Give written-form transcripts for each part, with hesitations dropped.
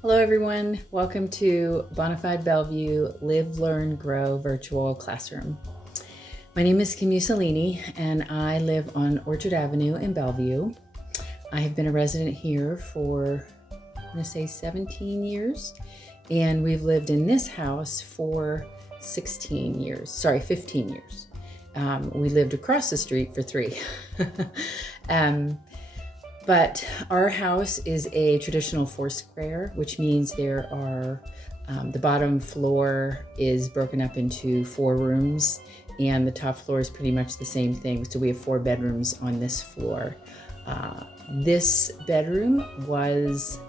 Hello, everyone. Welcome to Bonafide Bellevue Live, Learn, Grow Virtual Classroom. My name is Kim Mussolini, and I live on Orchard Avenue in Bellevue. I have been a resident here for, I'm going to say 17 years, and we've lived in this house for 15 years. We lived across the street for 3. But our house is a traditional 4-square, which means there are, the bottom floor is broken up into 4 rooms, and the top floor is pretty much the same thing. So we have 4 bedrooms on this floor. This bedroom was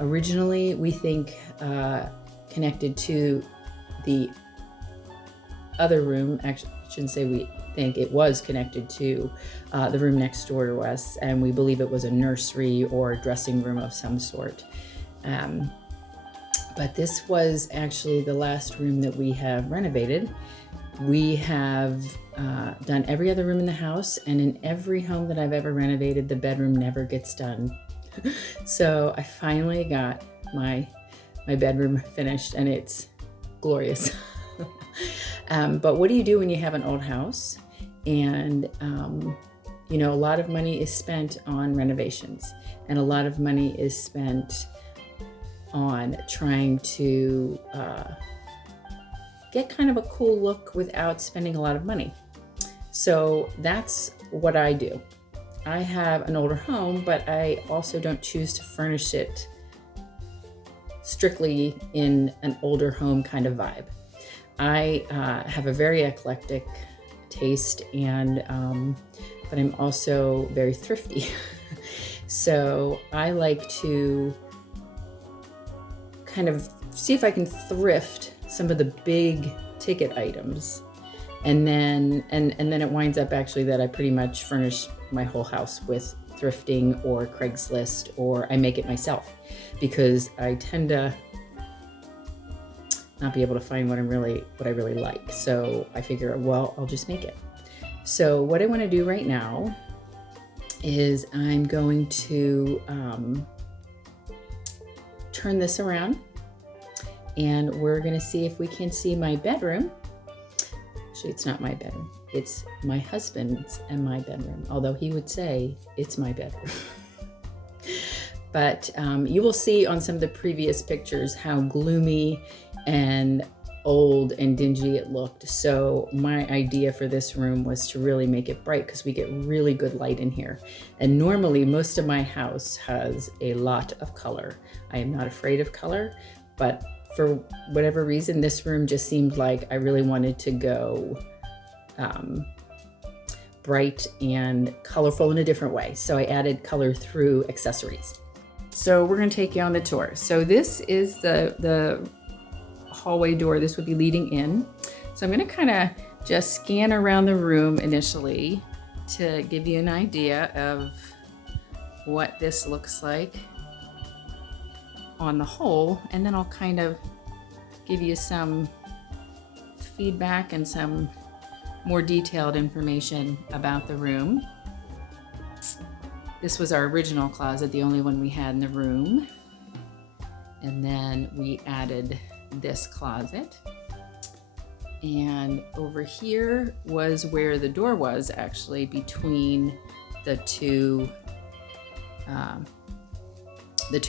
originally, we think, connected to the other room. Actually, I shouldn't say we think, it was connected to the room next door to us, and we believe it was a nursery or dressing room of some sort. But this was actually the last room that we have renovated. We have done every other room in the house, and in every home that I've ever renovated, the bedroom never gets done. So I finally got my bedroom finished, and it's glorious. But what do you do when you have an old house? And, a lot of money is spent on renovations, and a lot of money is spent on trying to get kind of a cool look without spending a lot of money. So that's what I do. I have an older home, but I also don't choose to furnish it strictly in an older home kind of vibe. I have a very eclectic taste, and but I'm also very thrifty. So I like to kind of see if I can thrift some of the big ticket items, and then it winds up actually that I pretty much furnish my whole house with thrifting or Craigslist, or I make it myself, because I tend to not be able to find what I really like. So I figure, well, I'll just make it. So what I want to do right now is I'm going to turn this around, and we're going to see if we can see my bedroom. Actually, it's not my bedroom. It's my husband's and my bedroom, although he would say it's my bedroom. But you will see on some of the previous pictures how gloomy and old and dingy it looked. So my idea for this room was to really make it bright, because we get really good light in here. And normally most of my house has a lot of color. I am not afraid of color, but for whatever reason, this room just seemed like I really wanted to go bright and colorful in a different way. So I added color through accessories. So we're going to take you on the tour. So this is the hallway door. This would be leading in. So I'm going to kind of just scan around the room initially to give you an idea of what this looks like on the whole, and then I'll kind of give you some feedback and some more detailed information about the room. This was our original closet, the only one we had in the room. And then we added this closet. And over here was where the door was, actually, between the two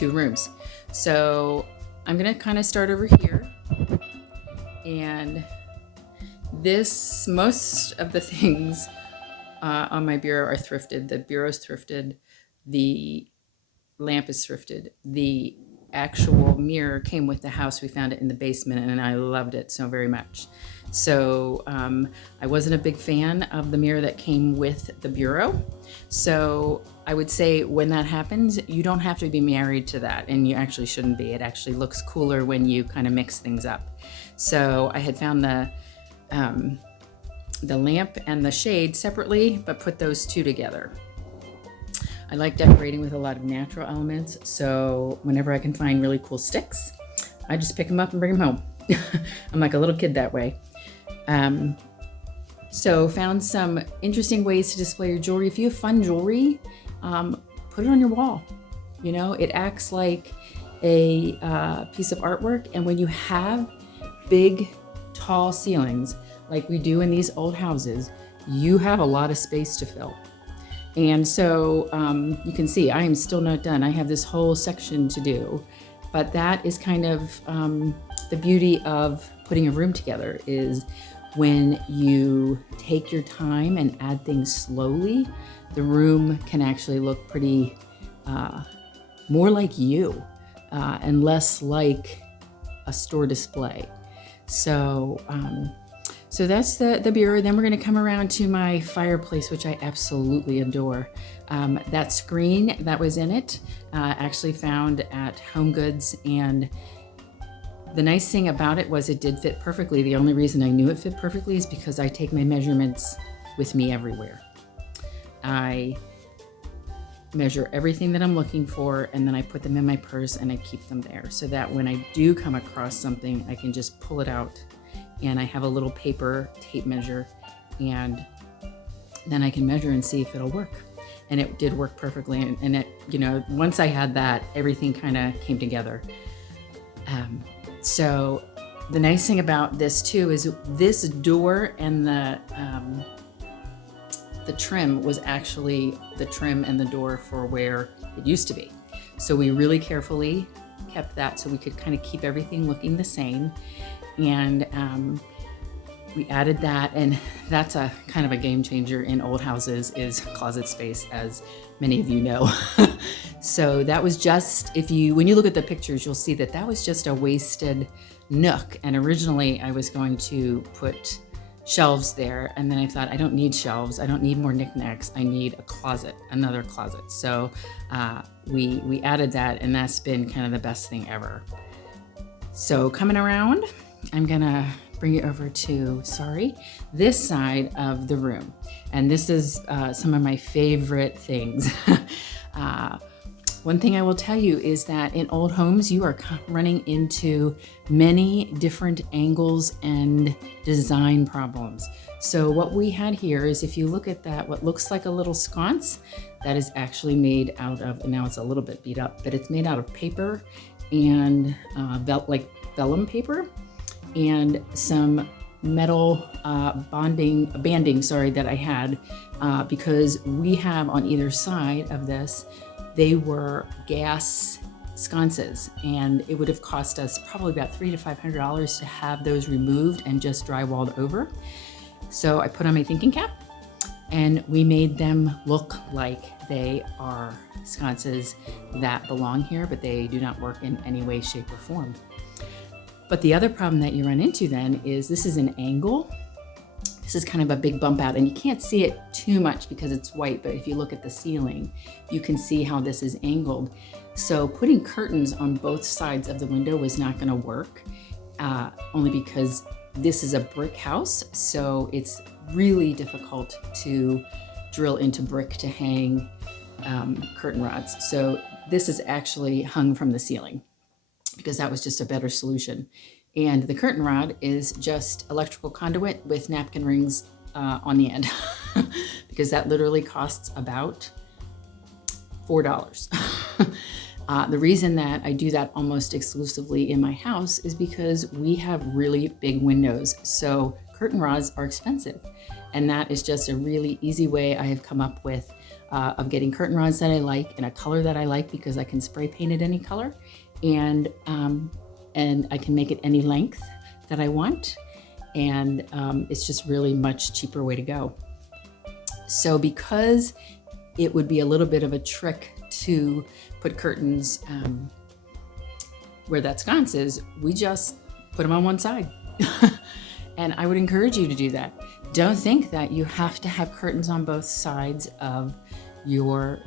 rooms. So I'm gonna kind of start over here. And most of the things on my bureau are thrifted. The bureau's thrifted, the lamp is thrifted, the actual mirror came with the house. We found it in the basement, and I loved it so very much. So I wasn't a big fan of the mirror that came with the bureau. So I would say when that happens, you don't have to be married to that, and you actually shouldn't be. It actually looks cooler when you kind of mix things up. So I had found the lamp and the shade separately, but put those two together. I like decorating with a lot of natural elements, so whenever I can find really cool sticks, I just pick them up and bring them home. I'm like a little kid that way. So found some interesting ways to display your jewelry. If you have fun jewelry, put it on your wall. You know, it acts like a piece of artwork. And when you have big, tall ceilings like we do in these old houses, you have a lot of space to fill. And so you can see I am still not done. I have this whole section to do, but that is kind of the beauty of putting a room together, is when you take your time and add things slowly, the room can actually look pretty more like you and less like a store display. So so that's the bureau. Then we're going to come around to my fireplace, which I absolutely adore. That screen that was in it, actually found at Home Goods, and the nice thing about it was it did fit perfectly. The only reason I knew it fit perfectly is because I take my measurements with me everywhere. I measure everything that I'm looking for, and then I put them in my purse and I keep them there, so that when I do come across something, I can just pull it out, and I have a little paper tape measure, and then I can measure and see if it'll work. And it did work perfectly. And it, you know, once I had that, everything kind of came together. So the nice thing about this too is this door and the trim was actually the trim and the door for where it used to be. So we really carefully kept that so we could kind of keep everything looking the same. And we added that, and that's a kind of a game changer in old houses, is closet space, as many of you know. So that was just, when you look at the pictures, you'll see that was just a wasted nook. And originally I was going to put shelves there, and then I thought, I don't need shelves, I don't need more knickknacks, I need a closet, another closet. So we added that, and that's been kind of the best thing ever. So coming around, I'm gonna bring you over to, this side of the room. And this is some of my favorite things. One thing I will tell you is that in old homes, you are running into many different angles and design problems. So what we had here is, if you look at that, what looks like a little sconce, that is actually made out of, and now it's a little bit beat up, but it's made out of paper and like vellum paper, and some metal banding that I had, because we have on either side of this, they were gas sconces, and it would have cost us probably about $300 to $500 to have those removed and just drywalled over. So I put on my thinking cap, and we made them look like they are sconces that belong here, but they do not work in any way, shape, or form. But the other problem that you run into then is, this is an angle. This is kind of a big bump out, and you can't see it too much because it's white, but if you look at the ceiling, you can see how this is angled. So putting curtains on both sides of the window was not gonna work, only because this is a brick house, so it's really difficult to drill into brick to hang curtain rods. So this is actually hung from the ceiling, because that was just a better solution. And the curtain rod is just electrical conduit with napkin rings on the end, because that literally costs about $4. The reason that I do that almost exclusively in my house is because we have really big windows. So curtain rods are expensive. And that is just a really easy way I have come up with of getting curtain rods that I like in a color that I like, because I can spray paint it any color. And I can make it any length that I want. And it's just really much cheaper way to go. So because it would be a little bit of a trick to put curtains where that sconce is, we just put them on one side. And I would encourage you to do that. Don't think that you have to have curtains on both sides of your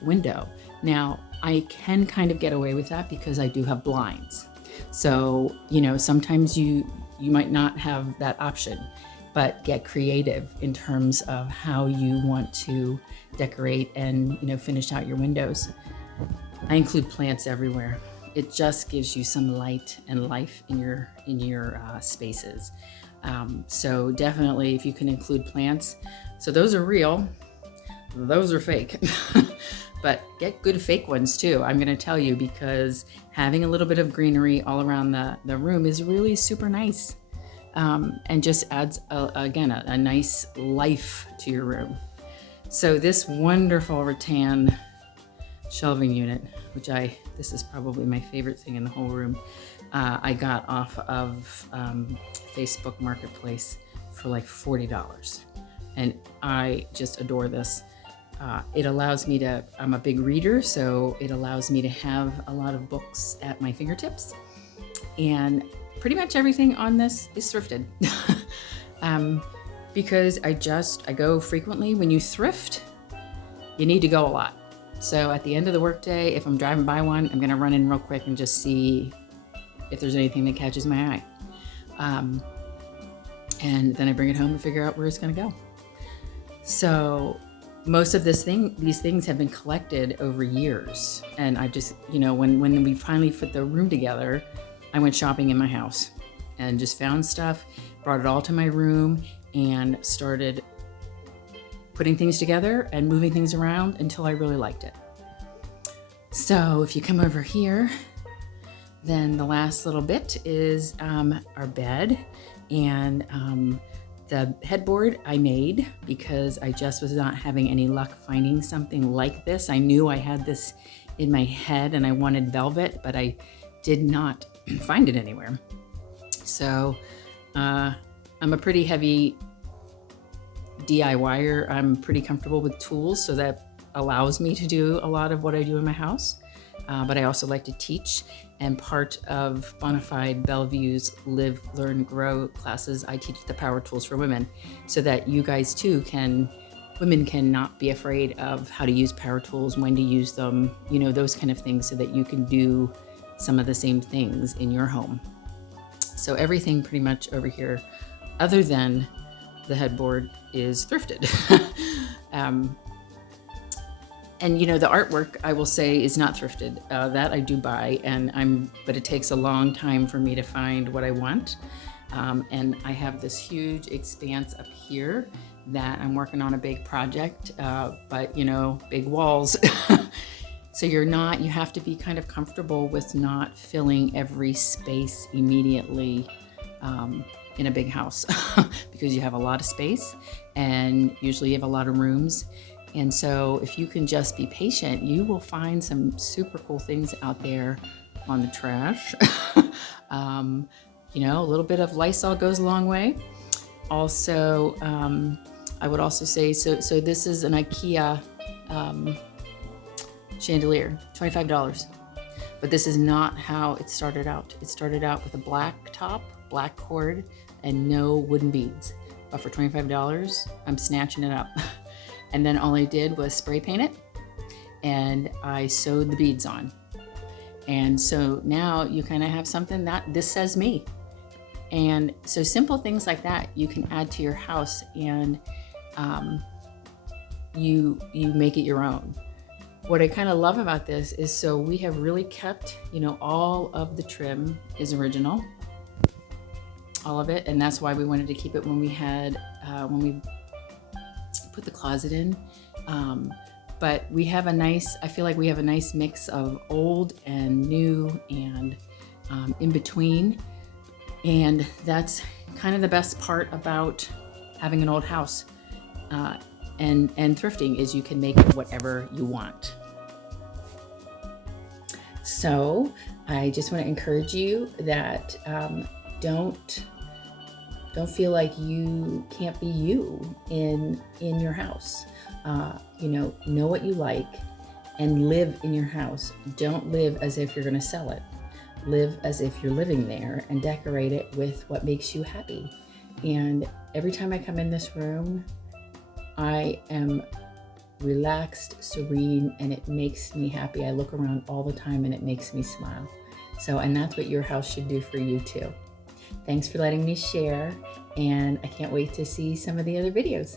window. Now, I can kind of get away with that because I do have blinds. So, sometimes you might not have that option, but get creative in terms of how you want to decorate and, finish out your windows. I include plants everywhere. It just gives you some light and life in your spaces. So definitely, if you can include plants. So those are real. those are fake. But get good fake ones too, I'm gonna tell you, because having a little bit of greenery all around the room is really super nice. And just adds, again, a nice life to your room. So this wonderful rattan shelving unit, which this is probably my favorite thing in the whole room, I got off of Facebook Marketplace for like $40. And I just adore this. It allows me to, I'm a big reader, so it allows me to have a lot of books at my fingertips. And pretty much everything on this is thrifted. Because I go frequently. When you thrift, you need to go a lot. So at the end of the workday, if I'm driving by one, I'm gonna run in real quick and just see if there's anything that catches my eye. And then I bring it home and figure out where it's gonna go. So most of these things have been collected over years. And I just, when we finally put the room together, I went shopping in my house and just found stuff, brought it all to my room, and started putting things together and moving things around until I really liked it. So if you come over here, then the last little bit is our bed. And the headboard I made because I just was not having any luck finding something like this. I knew I had this in my head and I wanted velvet, but I did not find it anywhere. So I'm a pretty heavy DIYer. I'm pretty comfortable with tools, so that allows me to do a lot of what I do in my house. But I also like to teach, and part of Bonafide Bellevue's Live, Learn, Grow classes, I teach the power tools for women, so that you guys too women can not be afraid of how to use power tools, when to use them, those kind of things, so that you can do some of the same things in your home. So everything pretty much over here, other than the headboard, is thrifted. And the artwork, I will say, is not thrifted. That I do buy, but it takes a long time for me to find what I want. And I have this huge expanse up here that I'm working on a big project, but big walls. So you have to be kind of comfortable with not filling every space immediately in a big house because you have a lot of space and usually you have a lot of rooms. And so if you can just be patient, you will find some super cool things out there on the trash. A little bit of Lysol goes a long way. Also, I would also say, so this is an IKEA chandelier, $25. But this is not how it started out. It started out with a black top, black cord, and no wooden beads. But for $25, I'm snatching it up. And then all I did was spray paint it, and I sewed the beads on. And so now you kind of have something that this says me. And so simple things like that you can add to your house, and you make it your own. What I kind of love about this is, so we have really kept, all of the trim is original, all of it, and that's why we wanted to keep it when we put the closet in. But we have I feel like we have a nice mix of old and new and in between. And that's kind of the best part about having an old house and thrifting, is you can make whatever you want. So I just want to encourage you that don't feel like you can't be you in your house. Know what you like and live in your house. Don't live as if you're going to sell it. Live as if you're living there, and decorate it with what makes you happy. And every time I come in this room, I am relaxed, serene, and it makes me happy. I look around all the time and it makes me smile. And that's what your house should do for you too. Thanks for letting me share, and I can't wait to see some of the other videos.